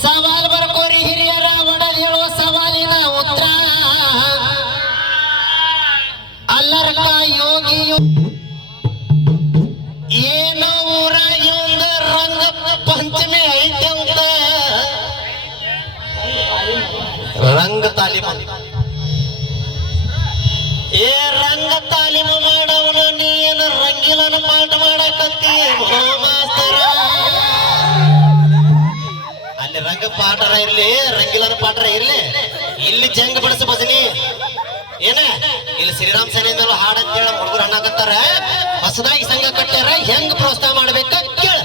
ಸವಾಲ್ ಬರ್ಕೋರಿ ಹಿರಿಯರ ಒಡದ್ ಹೇಳುವ ಸವಾಲಿನ ಉತ್ತರ ಅಲ್ಲರ್ಕ ಯೋಗಿ ಏನೋ ಊರಾಗಿ ಒಂದು ರಂಗ ಪಂಚಮಿ ಐತೆ ಅಂತ ರಂಗ ತಾಲೀಮ ಏ ರಂಗ ತಾಲೀಮ ಮಾಡವನ ನೀ ಏನು ರಂಗಿಲನ ಪಾಠ ಮಾಡಕತ್ತಿ ಮಾಸ್ತರ ಅಲ್ಲಿ ರಂಗ ಪಾಠರ ಇರ್ಲಿ ರಂಗಿಲನ ಪಾಠರ ಇರ್ಲಿ ಇಲ್ಲಿ ಜಂಗ ಬಡಸ ಭಜನಿ ಏನ ಇಲ್ಲಿ ಶ್ರೀರಾಮ್ ಸೇನೆಯಿಂದಲೂ ಹಾಡಂತೇಳಿ ಹುಡುಗರು ಹಣ್ಣಾಕತ್ತಾರ ಹೊಸದಾಗಿ ಸಂಘ ಕಟ್ಟ್ಯಾರ ಹೆಂಗ್ ಪ್ರೋತ್ಸಾಹ ಮಾಡ್ಬೇಕ ಕೇಳ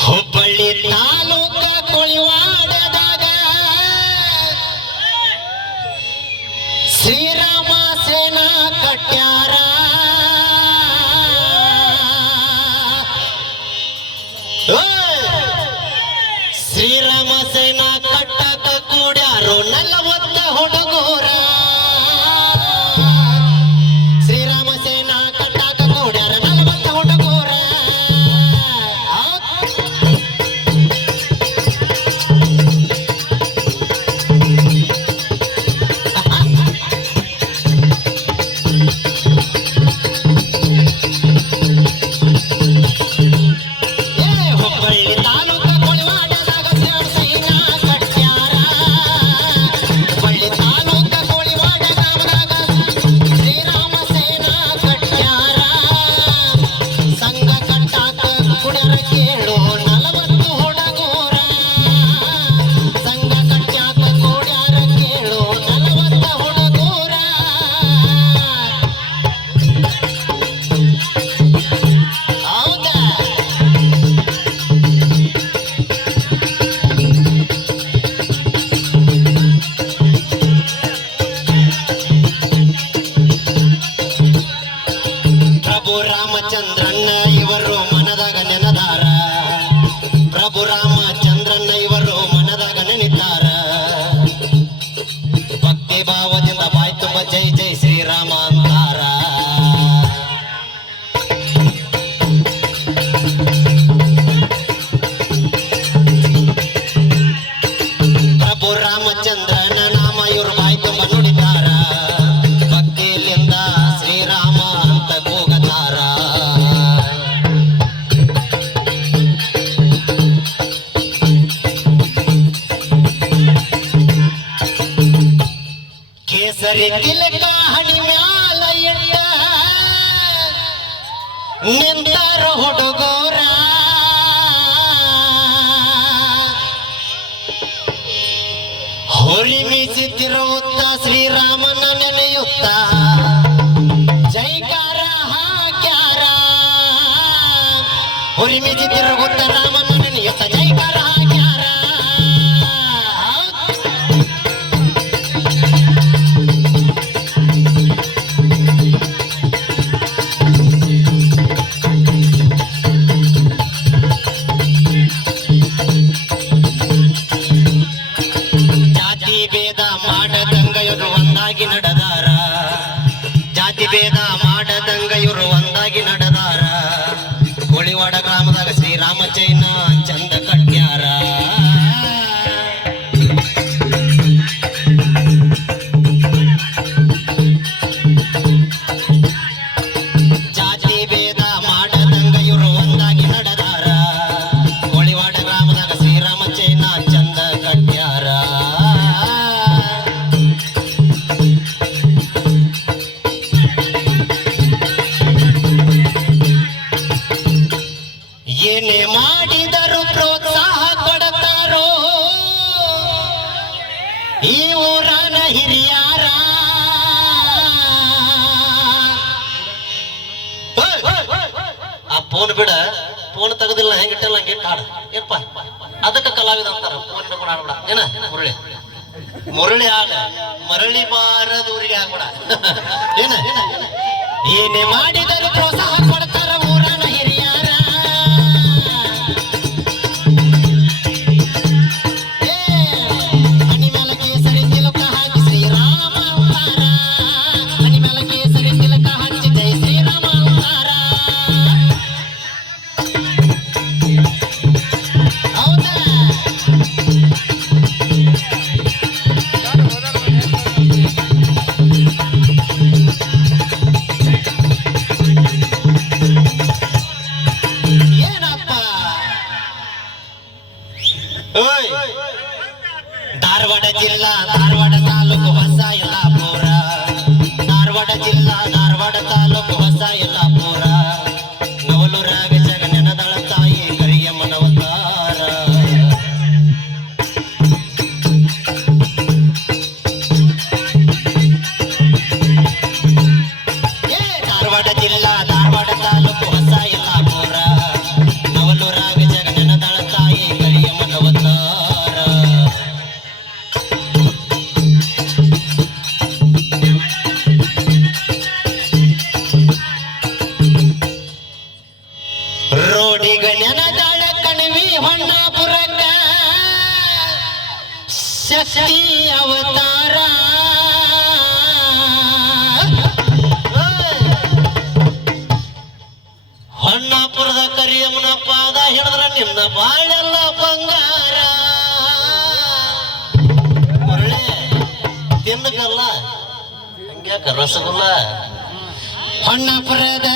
ಹುಬ್ಬಳ್ಳಿ ತಾಲೂಕ ಕೊಳಿವಾಡದಾಗ ಶ್ರೀರಾಮ ಸೇನಾ ಕಟ್ಟ್ಯಾರ ಶ್ರೀರಾಮ ಸೇನಾ ಕಟ್ಟಕ ಕೂಡ್ಯಾರು 40 ಹುಡುಗೂರ ಶ್ರೀರಾಮ ಸೇನಾ ಕಟ್ಟಕ ಕೂಡ್ಯಾರ 40 ಹುಡುಗೂರ ಹುಬ್ಬಳ್ಳಿ ತಾಲೂಕ ಕೊಳಿವಾಡದಾಗ ಸೇನಾ ಕಟ್ಟ್ಯಾರ ಹುಬ್ಬಳ್ಳಿ ತಾಲೂಕ ಕೊಳಿವಾಡ ಗ್ರಾಮದಾಗ ಶ್ರೀರಾಮ ಸೇನಾ ಕಟ್ಟ್ಯಾರ ಸಂಘ ಕಟ್ಟಾಕ ಕುಡರ ಕೇಳು 40 ಹುಡುಗೂರ ಸಂಘ ಕಟ್ಟಾಕ ಕುಡರ ಕೇಳು 40 ಹುಡುಗೂರ ಹೌದಾ ಪ್ರಭು ರಾಮಚಂದ್ರಣ್ಣ ಇವರು ಮನದಾಗ ನೆನದಾರ ಪ್ರಭು ರಾಮಚಂದ್ರಣ್ಣ ಇವರು ಮನದಾಗ ನೆನಿತಾರ ಭಕ್ತಿ ಭಾವದಿಂದ ಬಾಯ್ ತುಂಬ ಜೈ ಜೈ ಶ್ರೀರಾಮ ಅಂತಾರ ಪ್ರಭು ರಾಮಚಂದ್ರನ ನಾಮ ಇವರು ಬಾಯ್ ತುಂಬ ನುಡಿತಾರ ಭಕ್ತಿಯಿಂದ ಶ್ರೀರಾಮ ಅಂತ ಕೂಗತಾರ ಕೇಸರಿ ತಿಲಕ ಹಣಿ ಮ್ಯಾಲ ಎಟ್ಟ ನಿಂತಾರ ಹುಡುಗೂರ ಹೊರಿ ಮೀಸಿತಿರುತ್ತ ಶ್ರೀರಾಮನ ನೆನೆಯುತ್ತ ಜೈಕಾರ ಹಾಕ್ಯಾರ ಹೊರಿ ಮೀಸಿತಿರುತ್ತ ರಾಮನ ನೆನೆಯುತ್ತ ಜೈಕಾರ ಹಾಕ್ಯಾರ ಜಾತಿ ಭೇದ ಮಾಡದಂಗ ಇವರು ಒಂದಾಗಿ ನಡೆದಾರ ಜಾತಿ ಭೇದ ಮಾಡದಂಗ ಇವರು ಒಂದಾಗಿ ನಡೆದಾರ ಕೋಳಿವಾಡ ಗ್ರಾಮದಾಗ ಶ್ರೀರಾಮ ಚೈನ ಚಂದ ಕಟ್ಟ್ಯಾರ ಜಾತಿ ಭೇದ ಮಾಡದಂಗ ಇವರು ಒಂದಾಗಿ ನಡೆದಾರ ಕೋಳಿವಾಡ ಗ್ರಾಮದಾಗ ಶ್ರೀರಾಮ ಚೈನ ಚಂದ ಕಟ್ಟ್ಯಾರ ಏನೇ ಮಾಡಿದರು ಪ್ರೋತ್ಸಾಹ ಕೊಡತಾರೋ ಈ ಊರನ ಹಿರಿಯಾರ ಆ ಫೋನ್ ಬಿಡ ಫೋನ್ ತೆಗದಿಲ್ಲ ಹೆಂಗಿಟ್ಟಲ್ಲ ಹಂಗೆ ಹಾಡ ಏನ್ಪ ಅದಕ್ಕೆ ಕಲಾವಿದ ಅಂತಾರ ಫೋನ್ ಕೂಡ ಆಡ್ಬೇಡ ಏನ ಮುರಳಿ ಮುರಳಿ ಆಡ ಮರಳಿ ಬಾರದೂರಿಗೆ ಆಗ್ಬೇಡ ಏನ ಏನೇ ಮಾಡಿದರು ಪ್ರೋತ್ಸಾಹ ಕೊಡ್ತಾರ ಊರನ ಹಿರಿಯಾರ ಹನಿ ಮೇಲೆ ಕೇಸರಿ ತಿಲಕ ಹಾಕಿ ಶ್ರೀರಾಮ ಅಂತಾರ ಹನಿ ಮೇಲೆ ಕೇಸರಿ ತಿಲಕ ಹಚ್ಚಿ ಜೈ ಶ್ರೀರಾಮ ಅಂತಾರ ಓಯ್ ಧಾರವಾಡ ಜಿಲ್ಲಾ ಧಾರವಾಡ ತಾಲೂಕು ಹೊಸ ಯಲ್ಲಾಪುರ ಧಾರವಾಡ ಜಿಲ್ಲಾ ಧಾರವಾಡ ತಾಲೂಕು ಹೊಸ ಯಲ್ಲಾಪುರ ನವಲೂರಾಗ ಜಗನೆನದಳ ತಾಯಿ ಕರಿಯಮ್ಮನವತಾರ ಧಾರವಾಡ ಜಿಲ್ಲಾ ಧಾರವಾಡ ತಾಲೂಕು ಹೊಸ ಯಲ್ಲಾಪುರ ನವಲೂರಾಗ ಜಗನೆನದಳ ತಾಯಿ ಕರಿಯಮ್ಮನವತಾರ ರೋಡಿಗ ನೆನದಾಳ ಕಣಿವಿ ಹೊನ್ನಾಪುರಕ್ಕ ಶಕ್ತಿ ಅವತಾರ ಹೊನ್ನಾಪುರದ ಕರಿಯಮ್ಮನ ಪಾದ ಹಿಡಿದ್ರ ನಿನ್ನ ಬಾಳೆಲ್ಲ ಬಂಗಾರ ಮುರಳಿ ತಿನ್ನಕಲ್ಲ ಹಂಗ್ಯಾಕ ರಸಗುಲ್ಲ ಹೊನ್ನಾಪುರದ